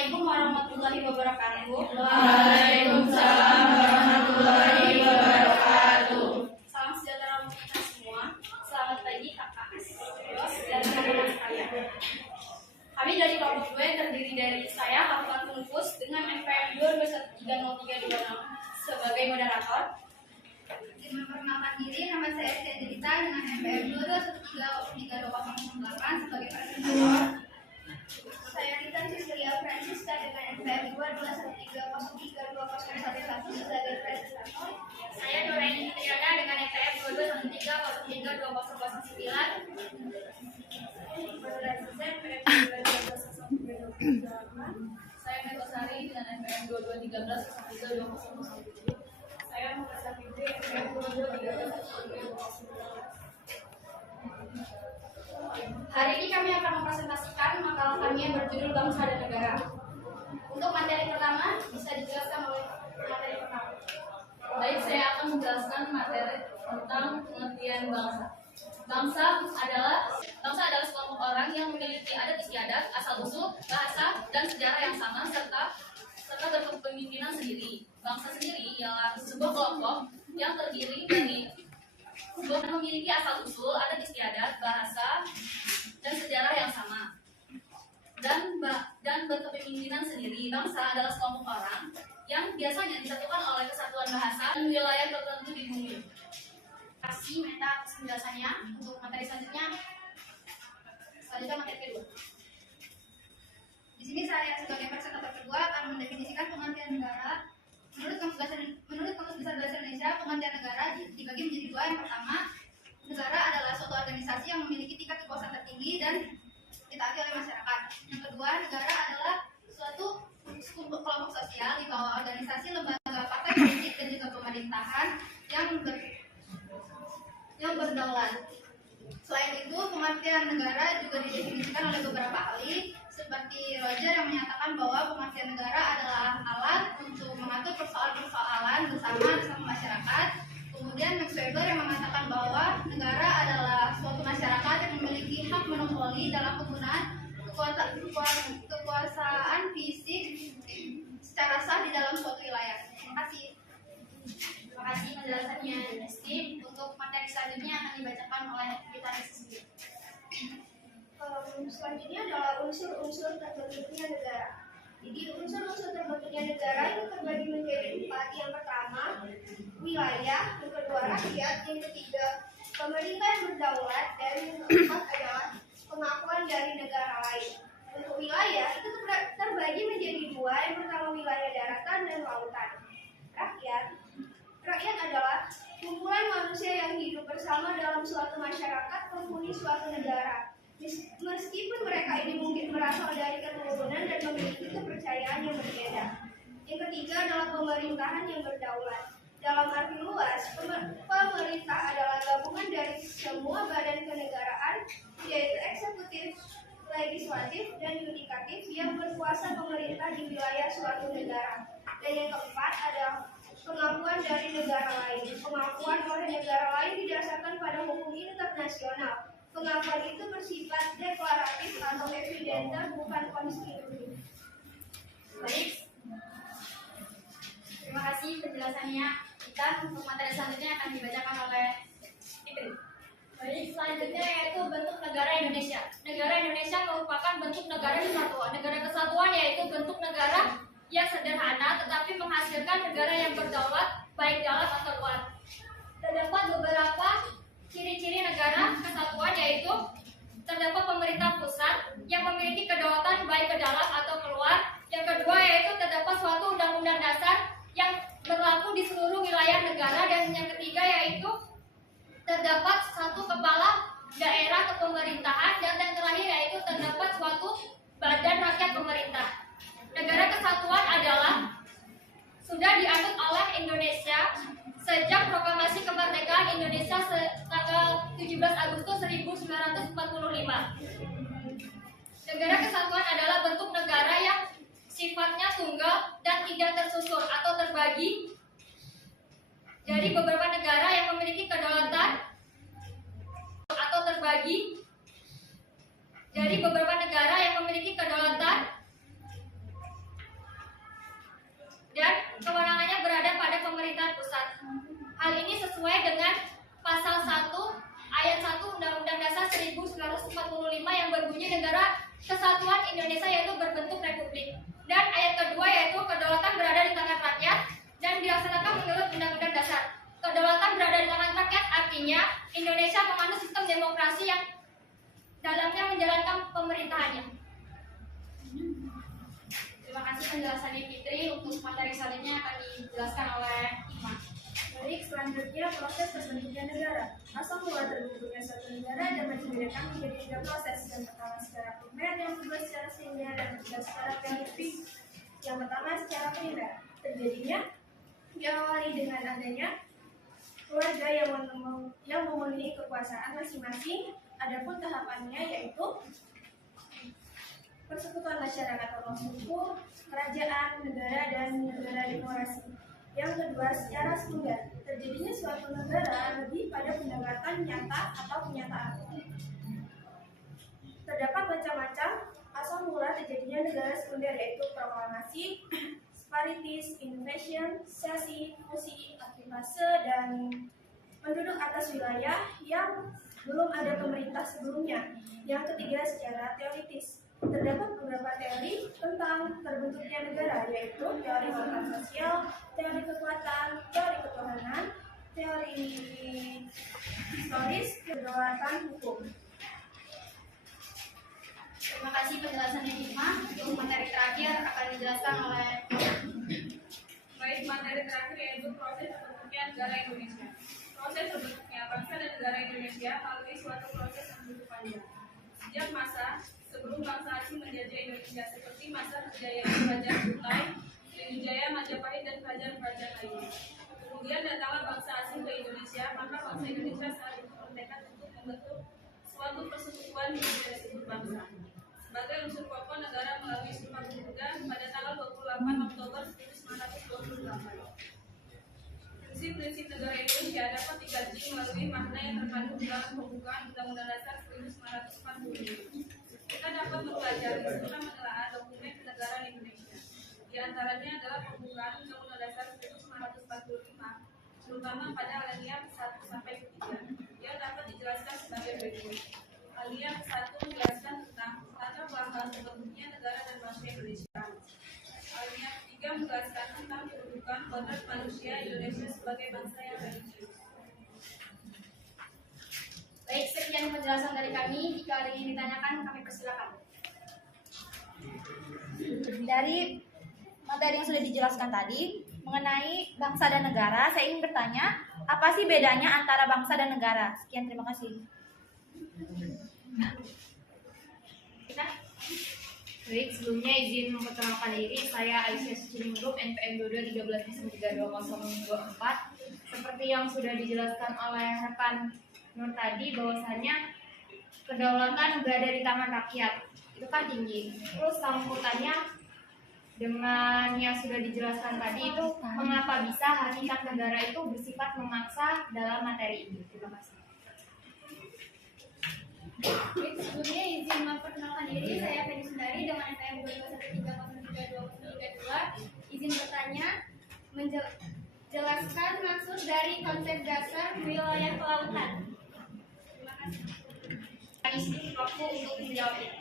Assalamualaikum warahmatullahi wabarakatuh. Waalaikumsalam warahmatullahi wabarakatuh. Salam sejahtera untuk kita semua. Selamat pagi kakak, bos, dan teman-teman sekalian. Kami dari kelompok 2 yang terdiri dari saya, Alfan Tungkus, dengan NPM 2213036 sebagai moderator. Memperkenalkan diri, nama saya Sedelita dengan NPM 2213038 sebagai presentator. Saya Rita Cecilia Francisca dengan NPM 22130320111 sebagai presentator. Saya Doreni Triana dengan NPM 22130320109. Saya Metosari dengan NPM 2213 Saya Muhammad Fitri NPM 2213. Hari ini kami akan mempresentasikan makalah kami yang berjudul Bangsa dan Negara. Untuk materi pertama, bisa dijelaskan oleh materi pertama. Baik, saya akan menjelaskan materi tentang pengertian bangsa. Bangsa adalah sekelompok orang yang memiliki adat istiadat, asal-usul, bahasa, dan sejarah yang sama serta berkepemimpinan sendiri. Bangsa sendiri ialah sebuah kelompok yang terdiri dari memiliki asal-usul, adat istiadat, bahasa, dan sejarah yang sama. Dan berkepemimpinan sendiri. Bangsa adalah sekelompok orang yang biasanya disatukan oleh kesatuan bahasa dan wilayah tertentu di bumi. Terima kasih Meta atas penjelasannya. Untuk materi selanjutnya materi kedua. Di sini saya sebagai presentator kedua akan mendefinisikan pengertian negara. Menurut Kamus Besar Bahasa Indonesia, pengertian negara dibagi menjadi dua. Yang pertama, negara adalah suatu organisasi yang memiliki tingkat kekuasaan tertinggi dan ditaati oleh masyarakat. Yang kedua, negara adalah suatu kelompok sosial di bawah organisasi, lembaga, partai politik, dan juga pemerintahan yang berdaulat. Selain itu, pengertian negara juga didefinisikan oleh beberapa ahli, seperti Roger yang menyatakan bahwa pengertian negara adalah alat untuk mengatur persoalan-persoalan bersama masyarakat. Kemudian Max Weber yang mengatakan bahwa negara adalah suatu masyarakat yang memiliki hak monopoli dalam penggunaan kekuasaan fisik secara sah di dalam suatu wilayah. Terima kasih. Terima kasih penjelasannya, Esti. Untuk materi selanjutnya akan dibacakan oleh kita sendiri. Selanjutnya adalah unsur-unsur terbentuknya negara. Jadi unsur-unsur terbentuknya negara itu terbagi menjadi 4. Yang pertama, wilayah. Yang kedua, rakyat. Yang ketiga, pemerintah yang berdaulat. Dan yang keempat adalah pengakuan dari negara lain. Untuk wilayah itu terbagi menjadi 2. Yang pertama, wilayah daratan dan lautan. Rakyat adalah kumpulan manusia yang hidup bersama dalam suatu masyarakat penghuni suatu negara. Meskipun mereka ini mungkin berasal dari keturunan dan memiliki kepercayaan yang berbeda. Yang ketiga adalah pemerintahan yang berdaulat. Dalam arti luas, pemerintah adalah gabungan dari semua badan kenegaraan, yaitu eksekutif, legislatif, dan yudikatif yang berkuasa pemerintah di wilayah suatu negara. Dan yang keempat adalah pengakuan dari negara lain. Pengakuan oleh negara lain didasarkan pada hukum internasional. Pengakuan itu bersifat deklaratif atau evidenter, bukan konstitusi. Baik. Terima kasih penjelasannya. Kita untuk materi selanjutnya akan dibacakan oleh Fitri. Baik, selanjutnya yaitu bentuk negara Indonesia. Negara Indonesia merupakan bentuk negara kesatuan. Negara kesatuan yaitu bentuk negara yang sederhana tetapi menghasilkan negara yang berdaulat baik dalam atau luar. Terdapat beberapa ciri-ciri negara kesatuan yaitu terdapat pemerintah pusat yang memiliki kedaulatan baik ke dalam atau keluar. Yang kedua yaitu terdapat suatu undang-undang dasar yang berlaku di seluruh wilayah negara. Dan yang ketiga yaitu terdapat satu kepala daerah kepemerintahan. Dan yang terakhir yaitu terdapat suatu badan rakyat pemerintah. Negara kesatuan adalah sudah dianut oleh Indonesia sejak proklamasi kemerdekaan Indonesia tanggal 17 Agustus 1945. Negara kesatuan adalah bentuk negara yang sifatnya tunggal dan tidak tersusun atau terbagi dari beberapa negara yang memiliki kedaulatan atau terbagi dari beberapa negara yang memiliki kedaulatan kesatuan Indonesia yaitu berbentuk republik. Dan ayat kedua yaitu kedaulatan berada di tangan rakyat dan dilaksanakan menurut Undang-Undang Dasar. Kedaulatan berada di tangan rakyat artinya Indonesia menganut sistem demokrasi yang dalamnya menjalankan pemerintahannya. Terima kasih penjelasannya Fitri. Untuk materi selanjutnya akan dijelaskan oleh Ima. Baik, selanjutnya proses terbentuknya negara. Asal mula terbentuknya suatu negara dapat dibedakan menjadi 3 proses. Yang pertama secara primer, yang kedua secara sekunder, dan ketiga secara teoritis. Yang pertama secara primer, terjadinya diawali dengan adanya keluarga yang memenuhi kekuasaan masing-masing. Adapun tahapannya yaitu persekutuan masyarakat atau suku, kerajaan, negara, dan negara demokrasi. Yang kedua, secara sekunder, terjadinya suatu negara lebih pada pendekatan nyata atau kenyataan. Terdapat macam-macam asal mula terjadinya negara sekunder yaitu proklamasi, separatis, invasion, sesi, fusi, aktivase, dan penduduk atas wilayah yang belum ada pemerintah sebelumnya. Yang ketiga, secara teoritis. Terdapat beberapa teori tentang terbentuknya negara, yaitu teori tentang sosial, teori kekuatan, teori ketuhanan, teori historis, kedaulatan hukum. Terima kasih penjelasannya Ima. Untuk materi terakhir akan dijelaskan oleh Baik, materi terakhir yaitu proses terbentuknya negara Indonesia. Proses terbentuknya bangsa dan negara Indonesia melalui suatu proses yang begitu panjang. Sejak masa sebelum bangsa asing menjajah Indonesia, seperti masa kejayaan Kerajaan Kutai, Sriwijaya, Majapahit, dan kerajaan-kerajaan lainnya. Kemudian datanglah bangsa asing ke Indonesia, maka bangsa Indonesia saat itu bertekad untuk membentuk suatu persekutuan yang disebut bangsa. Sebagai unsur pokok negara melalui Sumpah Pemuda pada tanggal 28 Oktober 1928. Prinsip-prinsip negara Indonesia dapat dikaji melalui makna yang terkandung dalam pembukaan Undang-Undang Dasar 1945. Kita dapat mempelajari serta menelaah dokumen kenegaraan Indonesia. Di antaranya adalah pembukaan Undang-Undang Dasar 1945, terutama pada alinea 1 sampai 3, yang dapat dijelaskan sebagai berikut. Alinea 1 menjelaskan tentang tata belakang terbentuknya negara dan bangsa Indonesia. Alinea 3 menjelaskan tentang kedudukan kodrat manusia Indonesia sebagai bangsa yang religius. Baik, sekian penjelasan dari kami. Jika ada yang ditanyakan, kami persilakan. Dari materi yang sudah dijelaskan tadi mengenai bangsa dan negara, saya ingin bertanya, apa sih bedanya antara bangsa dan negara? Sekian, terima kasih. Baik, sebelumnya izin memperkenalkan diri, saya Aisyah Suciningrup, NPM 2213132024. Seperti yang sudah dijelaskan oleh rekan Nur tadi, bahwasannya kedaulatan berada di tangan rakyat, itu kan tinggi. Terus sangkutannya dengan yang sudah dijelaskan tadi itu, mengapa bisa hakikat negara itu bersifat memaksa dalam materi ini? Terima kasih. Baik, sebelumnya izin memperkenalkan diri, saya Feni Sundari dengan NPM 213132032. Izin bertanya, menjelaskan maksud dari konsep dasar wilayah kelautan. Terima kasih. Isi waktu untuk menjawab ini.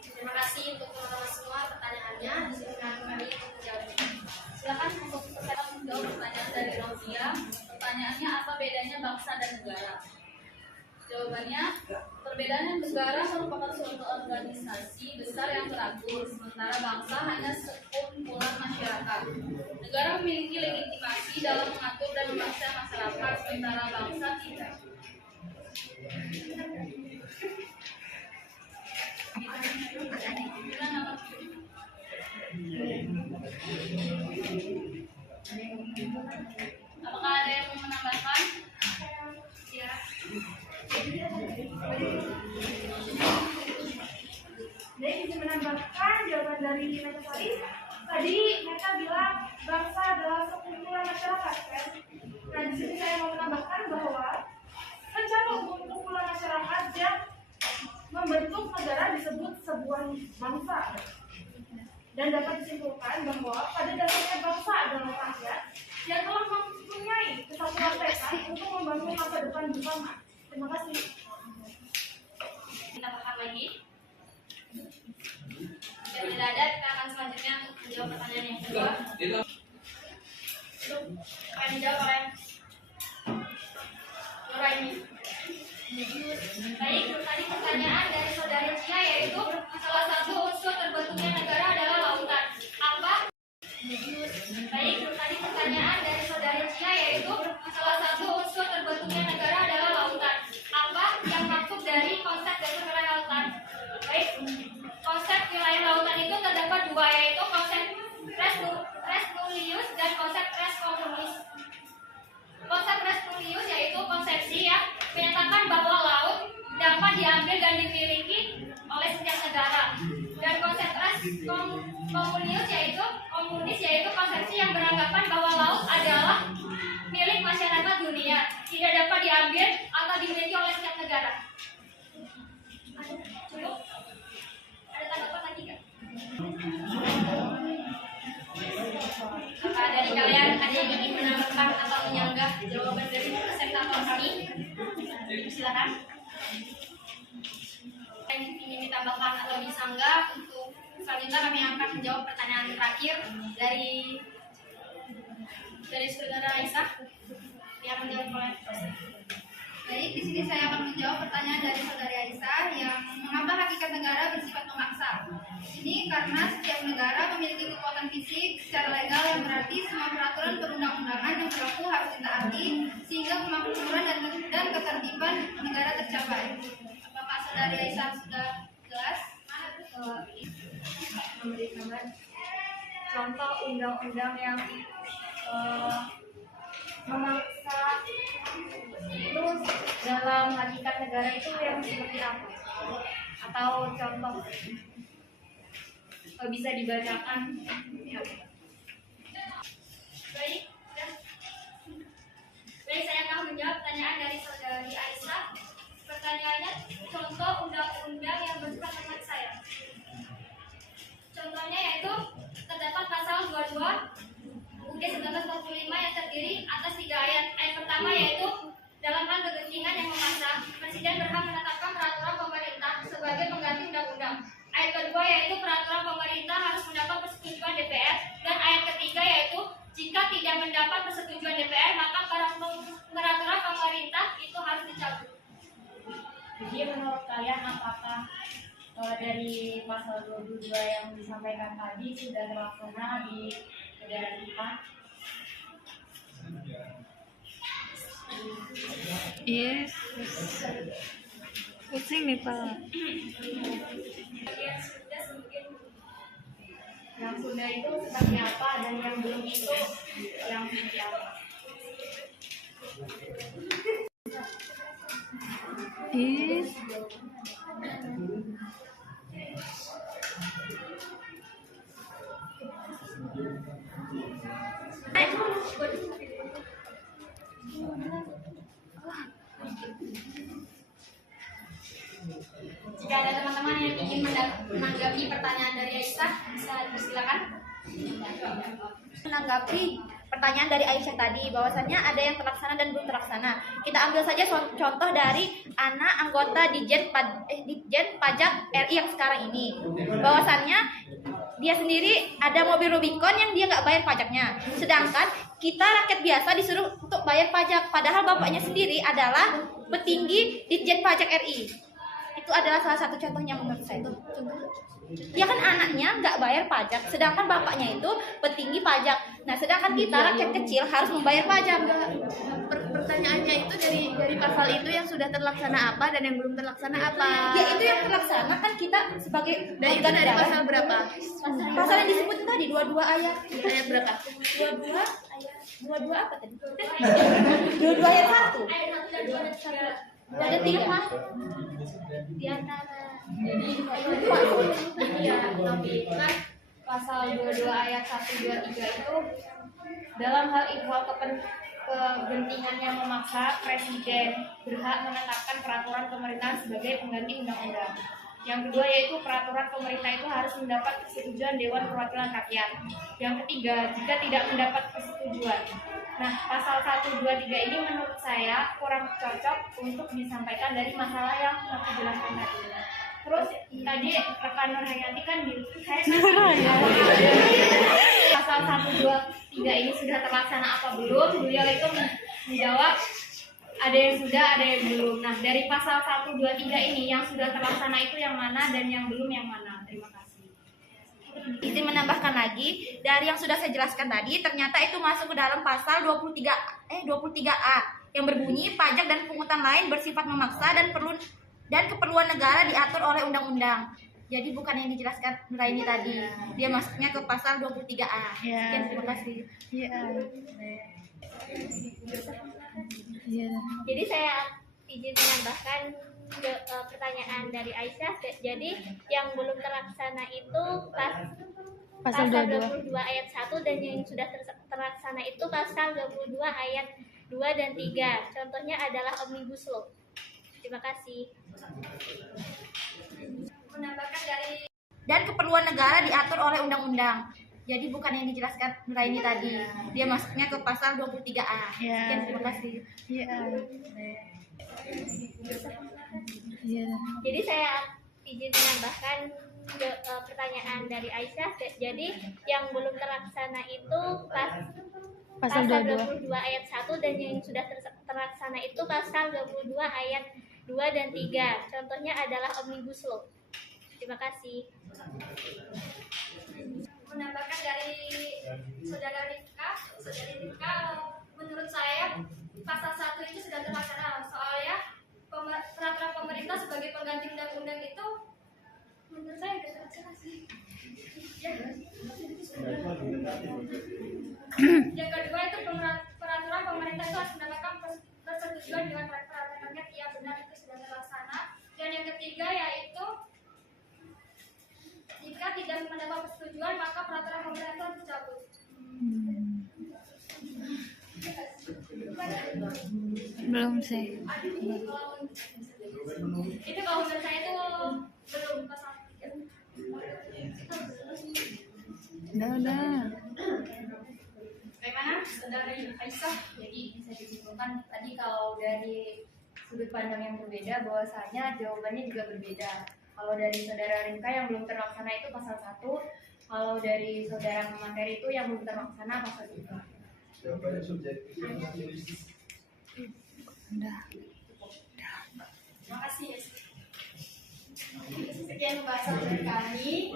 Terima kasih untuk teman-teman semua pertanyaannya. Disilakan kami untuk menjawab. Silakan untuk menjawab pertanyaan dari Rodia. Pertanyaannya, apa bedanya bangsa dan negara? Jawabannya, perbedaan negara merupakan suatu organisasi besar yang teratur, sementara bangsa hanya sekumpulan masyarakat. Negara memiliki legitimasi dalam mengatur dan memaksa masyarakat, sementara bangsa tidak. Apakah ada yang mau menambahkan? Ya. Jadi bisa menambahkan jawaban dari mereka tadi mereka bilang bangsa adalah sekumpulan masyarakat kan. Nah di sini saya mau menambahkan bahwa rencana kumpulan masyarakat yang membentuk negara disebut sebuah bangsa. Dan dapat disimpulkan bahwa pada dasarnya bangsa adalah rakyat yang telah mempunyai kesatuan tekad untuk membangun masa depan bersama. Terima kasih. Kita makan lagi. Dan tidak ada, kita akan selanjutnya untuk menjawab pertanyaan yang kedua. Akan dijawab oleh Nuraini. Baik, tadi pertanyaan dari saudari Cia yaitu salah satu unsur terbentuknya negara adalah lautan. Apa? Baik, tadi pertanyaan dari saudari Cia yaitu salah satu unsur terbentuknya negara adalah lautan. Apa yang maksud dari konsep dasar wilayah lautan? Baik, konsep wilayah lautan itu terdapat dua, yaitu konsep res nullius dan konsep res communis. Konsep res nullius yaitu konsepsi yang menyatakan bahwa laut dapat diambil dan dimiliki oleh setiap negara. Dan konsep res komunis yaitu konsepsi yang beranggapan bahwa laut adalah milik masyarakat dunia, tidak dapat diambil atau dimiliki oleh setiap negara. Cukup? Ada tanggapan lagi nggak? Apa dari kalian ada yang ingin menambahkan atau menyanggah jawaban dari presentator kami? Silakan. Yang ingin ditambahkan atau disanggah, untuk selanjutnya kami akan menjawab pertanyaan terakhir dari saudara Aisyah yang menjawab oleh Baik, di sini saya akan menjawab pertanyaan dari saudari Aisyah yang mengapa hakikat negara bersifat memaksa. Ini karena setiap negara memiliki kekuatan fisik secara legal yang berarti semua peraturan perundang-undangan yang berlaku harus ditaati sehingga kemakmuran dan ketertiban negara tercapai. Apakah saudari Aisyah sudah jelas? Memberikan contoh undang-undang yang memaksa itu dalam hakikat negara itu yang seperti apa? Atau contoh bisa dibacakan? Baik, saya akan menjawab pertanyaan dari saudari Aisyah. Pertanyaannya, contoh undang-undang yang bersifat memaksa ya. Contohnya yaitu terdapat pasal 22 UUD 1945 yang terdiri atas 3 ayat. Ayat pertama yaitu dalam hal kegentingan yang memaksa, Presiden berhak menetapkan peraturan pemerintah sebagai pengganti undang-undang. Ayat kedua yaitu peraturan pemerintah harus mendapat persetujuan DPR, dan ayat ketiga yaitu jika tidak mendapat persetujuan DPR maka peraturan pemerintah itu harus dicabut. Jadi menurut kalian apakah dari pasal 22 yang disampaikan tadi sudah terlaksana di negara kita? Yes. Pusing nih Pak. Yang sudah itu seperti apa dan yang belum itu yang seperti apa? Yes. Jika ada teman-teman yang ingin menanggapi pertanyaan dari Aisyah, bisa dipersilakan. Menanggapi pertanyaan dari Aisyah tadi, bahwasannya ada yang terlaksana dan belum terlaksana. Kita ambil saja contoh dari anak anggota Ditjen Pajak RI yang sekarang ini. Bahwasannya dia sendiri ada mobil Rubicon yang dia nggak bayar pajaknya. Sedangkan kita rakyat biasa disuruh untuk bayar pajak. Padahal bapaknya sendiri adalah petinggi Ditjen Pajak RI. Itu adalah salah satu contohnya menurut saya itu. Dia kan anaknya nggak bayar pajak, sedangkan bapaknya itu petinggi pajak. Nah, sedangkan kita rakyat kecil harus membayar pajak. Pertanyaannya itu dari pasal itu yang sudah terlaksana apa dan yang belum terlaksana apa? Ya itu yang terlaksana kan kita sebagai Dan itu dari pasal berapa? Pasal yang disebutin tadi 22 ayat. Ayat berapa? 22 apa tadi? 22 ayat 1. Ada 3 Pak. Di antara Tapi kan pasal 22 ayat 1, 2, 3 itu dalam hal ihwal kegentingan yang memaksa, Presiden berhak menetapkan peraturan pemerintahan sebagai pengganti undang-undang. Yang kedua yaitu peraturan pemerintah itu harus mendapat persetujuan Dewan Perwakilan Rakyat. Yang ketiga, jika tidak mendapat persetujuan Nah, pasal 123 ini menurut saya kurang cocok untuk disampaikan dari masalah yang aku jelaskan tadi. Terus tadi rekan Nur Hayati kan saya pasal 123 ini sudah terlaksana apa belum? Beliau itu menjawab ada yang sudah, ada yang belum. Nah, dari pasal 123 ini yang sudah terlaksana itu yang mana dan yang belum yang mana? Terima kasih. Izin menambahkan lagi, dari yang sudah saya jelaskan tadi, ternyata itu masuk ke dalam pasal 23A yang berbunyi pajak dan pungutan lain bersifat memaksa dan keperluan negara diatur oleh undang-undang. Jadi bukan yang dijelaskan Nuraini tadi. Dia masuknya ke pasal 23A. Sekian, terima kasih. Jadi saya izin menambahkan pertanyaan dari Aisyah. Jadi yang belum terlaksana itu pasal 22 ayat 1 dan yang sudah terlaksana itu pasal 22 ayat 2 dan 3. Contohnya adalah Omnibus Law. Terima kasih. Menambahkan dari Dan keperluan negara diatur oleh undang-undang. Jadi bukan yang dijelaskan Nuraini tadi. Dia masuknya ke pasal 23A. Sekian, terima kasih. Jadi saya izin menambahkan pertanyaan dari Aisyah. Jadi yang belum terlaksana itu pasal 22 ayat 1 dan yang sudah terlaksana itu pasal 22 ayat 2 dan 3. Contohnya adalah Omnibus Law. Terima kasih. menambahkan dari saudari Rifka, menurut saya pasal 1 itu sudah terlaksana. Soalnya peraturan pemerintah sebagai pengganti undang-undang itu menurut saya sudah terlaksana sih. Yang kedua itu peraturan pemerintah itu harus mendapatkan persetujuan dengan peraturan rakyat yang benar, itu sudah terlaksana. Dan yang ketiga yaitu jika tidak mendapat persetujuan maka peraturan pemerintah harus dicabut. Belum sih. Itu kalau menurut saya itu belum pasal 3. Udah. Bagaimana saudari Aisyah? Jadi bisa disimpulkan tadi kalau dari sudut pandang yang berbeda bahwasanya jawabannya juga berbeda. Kalau dari saudara Rinka yang belum terlaksana itu pasal 1, kalau dari saudara pemateri itu yang belum terlaksana pasal 3. Jawabannya subjektif. Udah. Terima kasih. Sekian pembahasan dari kami.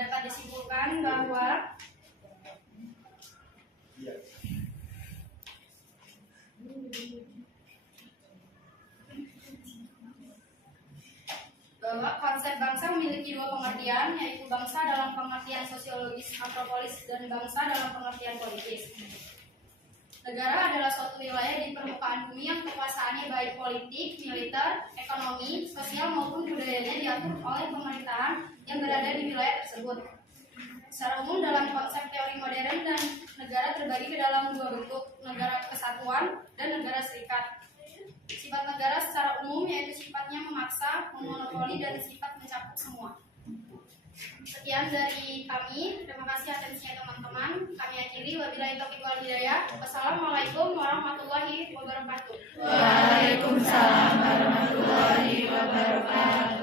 Dapat disimpulkan bahwa konsep bangsa memiliki dua pengertian, yaitu bangsa dalam pengertian sosiologis antropologis dan bangsa dalam pengertian politis. Negara adalah suatu wilayah di permukaan bumi yang kekuasaannya baik politik, militer, ekonomi, sosial maupun budayanya diatur oleh pemerintahan yang berada di wilayah tersebut. Secara umum dalam konsep teori modern dan negara terbagi ke dalam dua bentuk, negara kesatuan dan negara serikat. Sifat negara secara umum yaitu sifatnya memaksa, memonopoli, dan sifat mencakup semua. Sekian dari kami. Terima kasih atensinya teman-teman. Kami akhiri. Wabillahi taufiq wal hidayah. Wassalamualaikum warahmatullahi wabarakatuh. Waalaikumsalam warahmatullahi wabarakatuh.